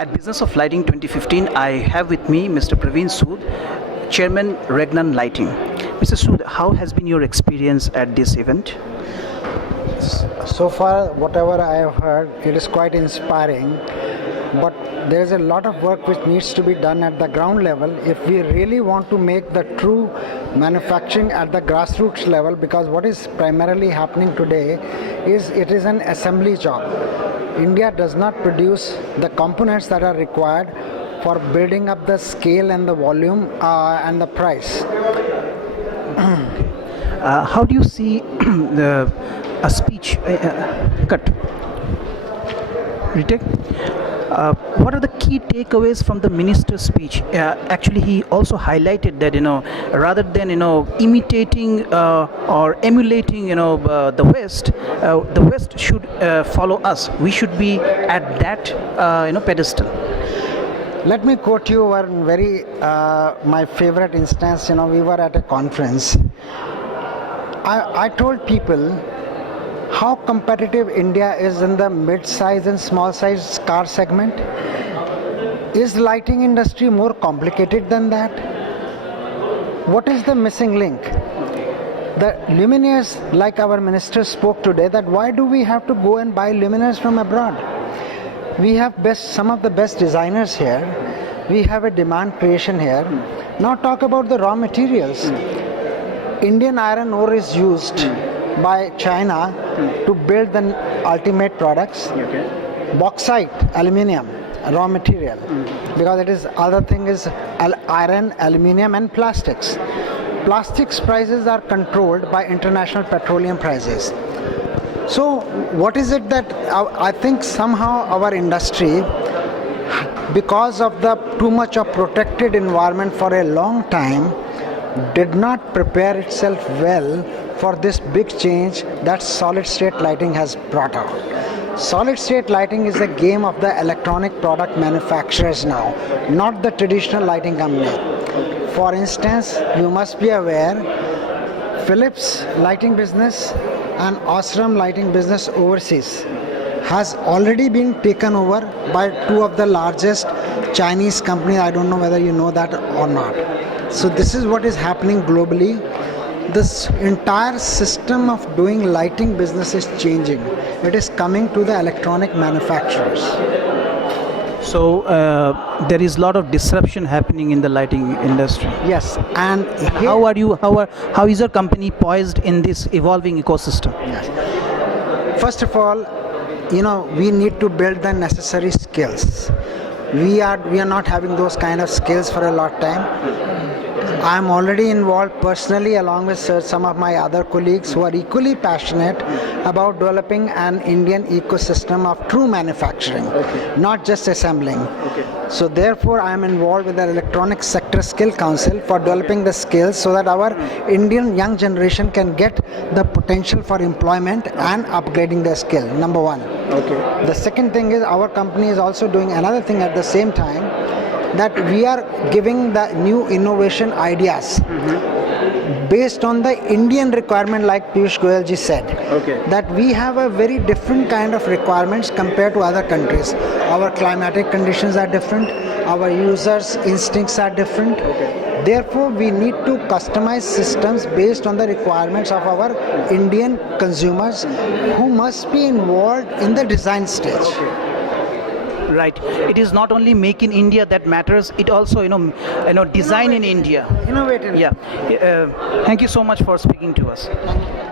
At Business of Lighting 2015, I have with me Mr. Praveen Sood, Chairman Regnant Lighting. Mr. Sood, how has been your experience at this event? So far, whatever I have heard, it is quite inspiring. But there is a lot of work which needs to be done at the ground level if we really want to make the true manufacturing at the grassroots level, because what is primarily happening today is it is an assembly job. India does not produce the components that are required for building up the scale and the volume and the price. How do you see a speech cut? Retake. What are the key takeaways from the minister's speech? Actually, he also highlighted that rather than imitating or emulating the West should follow us. We should be at that pedestal. Let me quote you one very my favorite instance. We were at a conference. I told people how competitive India is in the mid-size and small-size car segment. Is lighting industry more complicated than that? What is the missing link? The luminaires, like our minister spoke today, that why do we have to go and buy luminaires from abroad? We have some of the best designers here. We have a demand creation here. Now talk about the raw materials. Indian iron ore is used by China to build the ultimate products. Bauxite, aluminium, raw material, because it is other thing is iron, aluminium and plastics. Plastics prices are controlled by international petroleum prices. So what is it that I think somehow our industry, because of the too much of protected environment for a long time, did not prepare itself well for this big change that solid state lighting has brought out. Solid state lighting is a game of the electronic product manufacturers now, not the traditional lighting company. For instance, you must be aware, Philips lighting business and Osram lighting business overseas has already been taken over by two of the largest Chinese companies. I don't know whether you know that or not. So this is what is happening globally. This entire system of doing lighting business is changing. It is coming to the electronic manufacturers. So there is a lot of disruption happening in the lighting industry. Yes, and how is your company poised in this evolving ecosystem? Yes. First of all, we need to build the necessary skills. We are not having those kind of skills for a long time. I am already involved personally along with some of my other colleagues who are equally passionate about developing an Indian ecosystem of true manufacturing, not just assembling. So therefore I am involved with the Electronic Sector Skill Council for developing the skills so that our Indian young generation can get the potential for employment and upgrading their skill, number one. The second thing is our company is also doing another thing at the same time, that we are giving the new innovation ideas based on the Indian requirement, like Piyush Goyal ji said, that we have a very different kind of requirements compared to other countries. Our climatic conditions are different, our users' instincts are different. Therefore, we need to customize systems based on the requirements of our Indian consumers who must be involved in the design stage. Right. It is not only make in India that matters. It also, design in India. Innovate in India. Yeah. Thank you so much for speaking to us. Thank you.